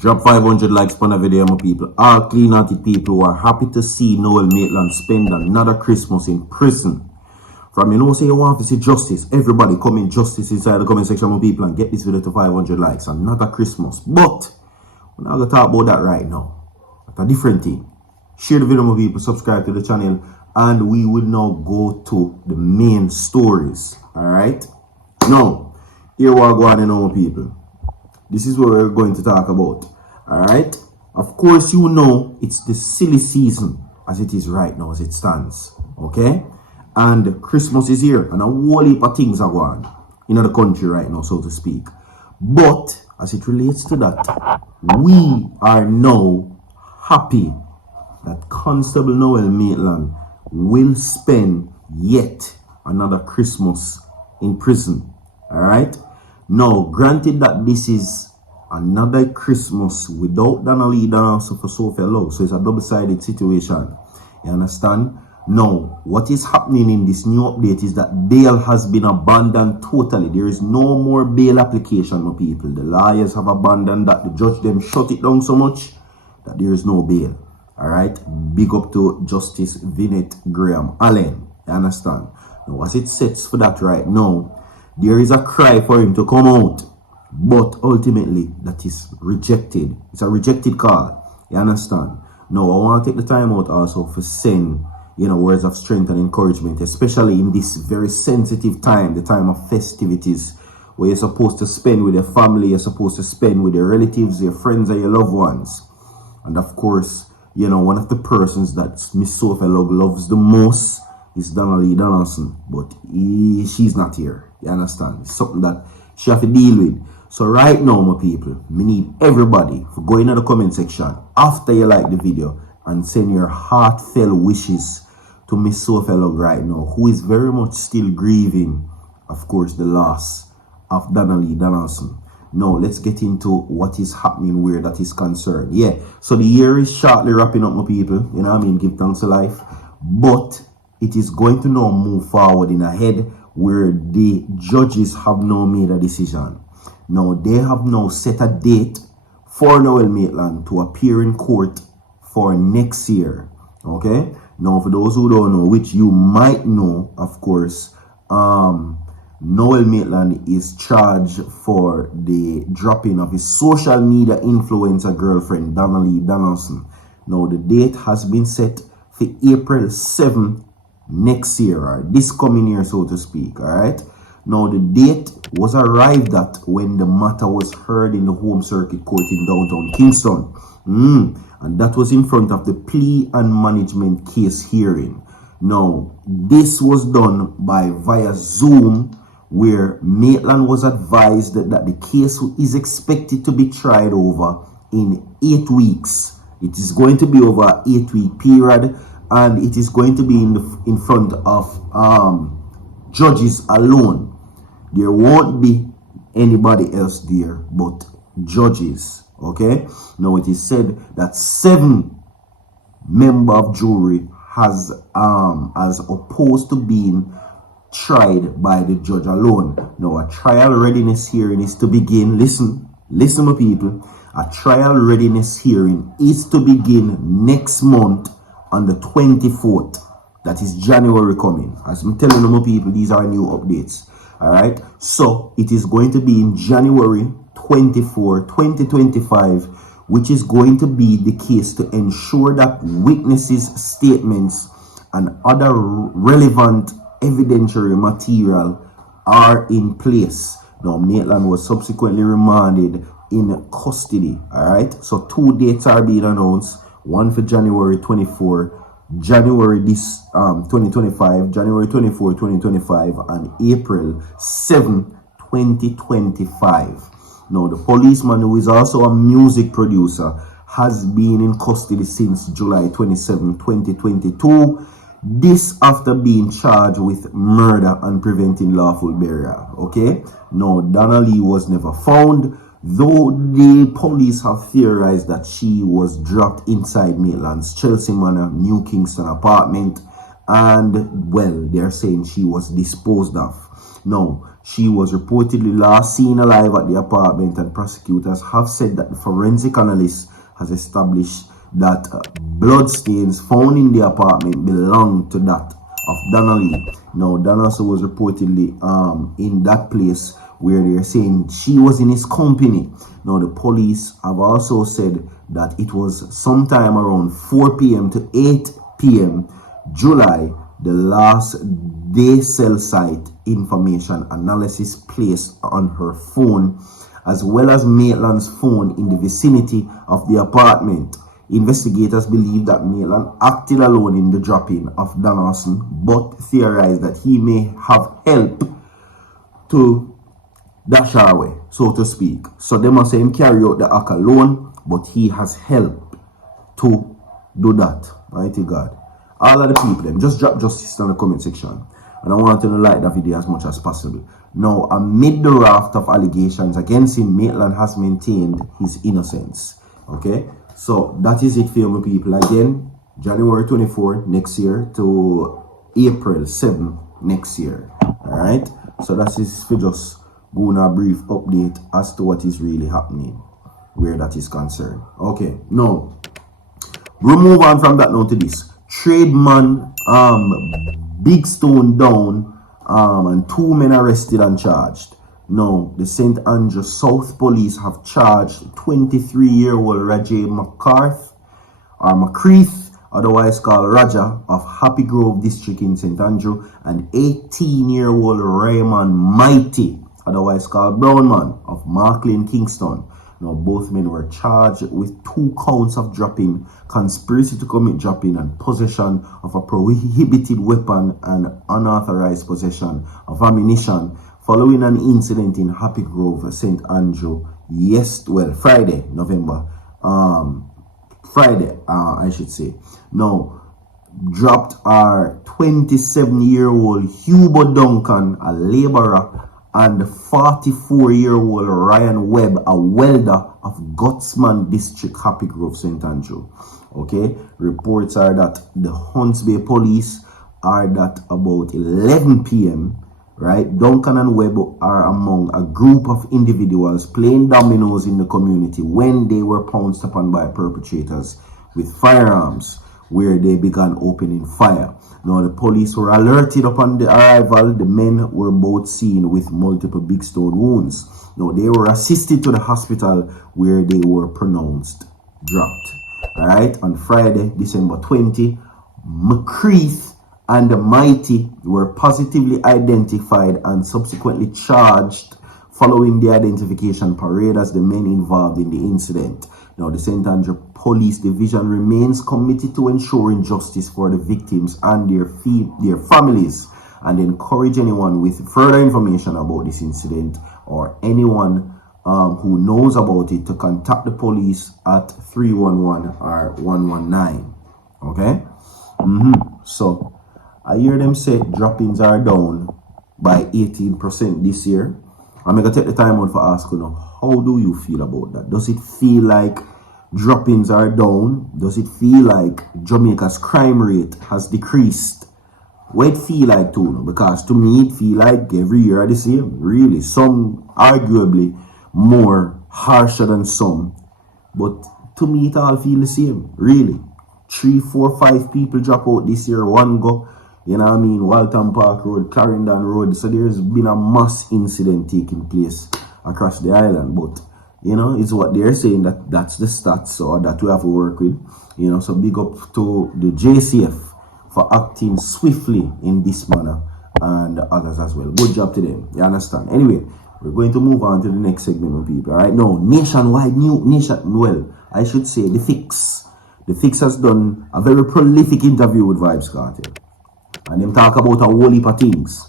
Drop 500 likes on the video, my people. All clean-hearted people who are happy to see Noel Maitland spend another Christmas in prison. From say you want to see justice, everybody comment justice inside the comment section, my people, and get this video to 500 likes. Another Christmas. But we're not going to talk about that right now. That's a different thing. Share the video, my people. Subscribe to the channel. And we will now go to the main stories. Alright? Now, here we are going on, my people. This is what we're going to talk about. Alright? Of course, you know it's the silly season as it is right now, as it stands. Okay? And Christmas is here. And a whole heap of things are going in the country right now, so to speak. But, as it relates to that, we are now happy that Constable Noel Maitland will spend yet another Christmas in prison. Alright? Now, granted that this is another Christmas without Donnelly also for Sophia Love, so it's a double-sided situation. You understand? Now, what is happening in this new update is that bail has been abandoned totally. There is no more bail application, my people. The lawyers have abandoned that. The judge them shut it down so much that there is no bail. Alright? Big up to Justice Vinette Graham Allen. You understand? Now, as it sets for that right now, there is a cry for him to come out. But ultimately, that is rejected. It's a rejected call. You understand? Now, I want to take the time out also for send, words of strength and encouragement, especially in this very sensitive time, the time of festivities, where you're supposed to spend with your family, you're supposed to spend with your relatives, your friends, and your loved ones. And of course, one of the persons that Miss Sophia loves the most is Donnelly Donaldson, but she's not here. You understand? It's something that she have to deal with. So right now, my people, we need everybody to go into the comment section after you like the video and send your heartfelt wishes to Miss Sophia right now, who is very much still grieving, of course, the loss of Donnelly Donaldson. Now, let's get into what is happening where that is concerned. Yeah, so the year is shortly wrapping up, my people. You know what I mean? Give thanks to life. But it is going to now move forward in ahead where the judges have now made a decision. Now, they have now set a date for Noel Maitland to appear in court for next year. Okay? Now, for those who don't know, which you might know, of course, Noel Maitland is charged for the dropping of his social media influencer girlfriend, Donnelly Donaldson. Now, the date has been set for April 7th next year, or this coming year, so to speak. Alright? Now, the date was arrived at when the matter was heard in the Home Circuit Court in downtown Kingston. And that was in front of the plea and management case hearing. Now, this was done via Zoom, where Maitland was advised that the case is expected to be tried over in 8 weeks. It is going to be over an 8-week period, and it is going to be in front of judges alone. There won't be anybody else there but judges. Okay? Now, it is said that 7 members of jury has as opposed to being tried by the judge alone. Now, a trial readiness hearing is to begin. Listen, my people. A trial readiness hearing is to begin next month on the 24th. That is January coming. As I'm telling you, my people, these are new updates. Alright, so it is going to be in January 24, 2025, which is going to be the case to ensure that witnesses' statements and other relevant evidentiary material are in place. Now, Maitland was subsequently remanded in custody. Alright, so 2 dates are being announced. One for January 24, January 2025, January 24, 2025, and April 7, 2025. Now, the policeman, who is also a music producer, has been in custody since July 27, 2022. This after being charged with murder and preventing lawful burial. Okay? Now, Donnelly was never found, though the police have theorized that she was dropped inside Maitland's Chelsea Manor, New Kingston apartment, and, well, they're saying she was disposed of. Now, She was reportedly last seen alive at the apartment, and prosecutors have said that the forensic analyst has established that bloodstains found in the apartment belonged to that of Donnelly. Now, Donnelly was reportedly in that place where they're saying she was in his company. Now, the police have also said that it was sometime around 4 p.m. to 8 p.m. July, the last day cell site information analysis placed on her phone, as well as Maitland's phone in the vicinity of the apartment. Investigators believe that Maitland acted alone in the dropping of Donaldson, but theorized that he may have helped to dash her away, so to speak. So they must say him carry out the act alone, but he has helped to do that. Mighty God. All of the people, them just drop justice in the comment section. And I want you to like that video as much as possible. Now, amid the raft of allegations against him, Maitland has maintained his innocence. Okay? So, that is it for you, people. Again, January 24 next year to April 7 next year. Alright? So, that is for just going a brief update as to what is really happening where that is concerned. Okay. Now, we'll move on from that now to this. Trademan, Big Stone down, and 2 men arrested and charged. Now, the St. Andrew South Police have charged 23-year-old Rajay McCreath, otherwise called Raja, of Happy Grove District in St. Andrew, and 18-year-old Raymond Mighty, otherwise called Brownman, of Maitland, Kingston. Now, both men were charged with 2 counts of dropping, conspiracy to commit dropping, and possession of a prohibited weapon and unauthorized possession of ammunition following an incident in Happy Grove, St. Andrew, Friday, I should say. Now, dropped our 27-year-old Hugo Duncan, a laborer, and 44-year-old Ryan Webb, a welder of Gutsman District, Happy Grove, St. Andrew. Okay, reports are that the Hunts Bay Police are that about 11 p.m. right, Duncan and Webb are among a group of individuals playing dominoes in the community when they were pounced upon by perpetrators with firearms, where they began opening fire. Now, the police were alerted upon the arrival. The men were both seen with multiple big stone wounds. Now, they were assisted to the hospital where they were pronounced dropped. Alright, on Friday, December 20, McCreath and the Mighty were positively identified and subsequently charged following the identification parade as the men involved in the incident. Now, the St. Andrew Police Division remains committed to ensuring justice for the victims and their families, and encourage anyone with further information about this incident or anyone who knows about it to contact the police at 311 or 119. Okay? So, I hear them say droppings are down by 18% this year. I'm going to take the time out for ask you now, how do you feel about that? Does it feel like droppings are down? Does it feel like Jamaica's crime rate has decreased? What it feel like too? No? Because to me it feel like every year the same. Really, some arguably more harsher than some, but to me it all feel the same. Really, 3, 4, 5 people drop out this year. One go, you know what I mean, Walton Park Road, Clarendon Road. So there's been a mass incident taking place across the island. But you know, it's what they're saying, that's the stats or that we have to work with. You know, so big up to the JCF for acting swiftly in this manner, and others as well. Good job to them. You understand? Anyway, we're going to move on to the next segment of people. Alright, now, I should say The Fix. The Fix has done a very prolific interview with Vybz Kartel. And them talk about a whole heap of things.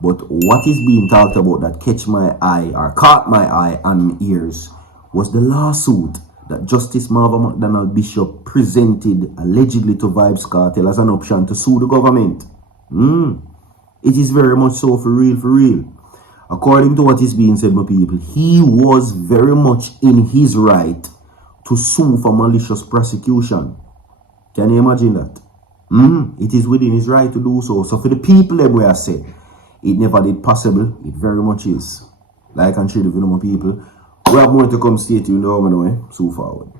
But what is being talked about that catch my eye or caught my eye and my ears was the lawsuit that Justice Marva McDonald Bishop presented allegedly to Vybz Kartel as an option to sue the government. It is very much so, for real, for real. According to what is being said, my people, he was very much in his right to sue for malicious prosecution. Can you imagine that? It is within his right to do so. So for the people that we are saying, It never did possible. It very much is. Like and share the video, my people. We have more to come. Stay tuned. So forward.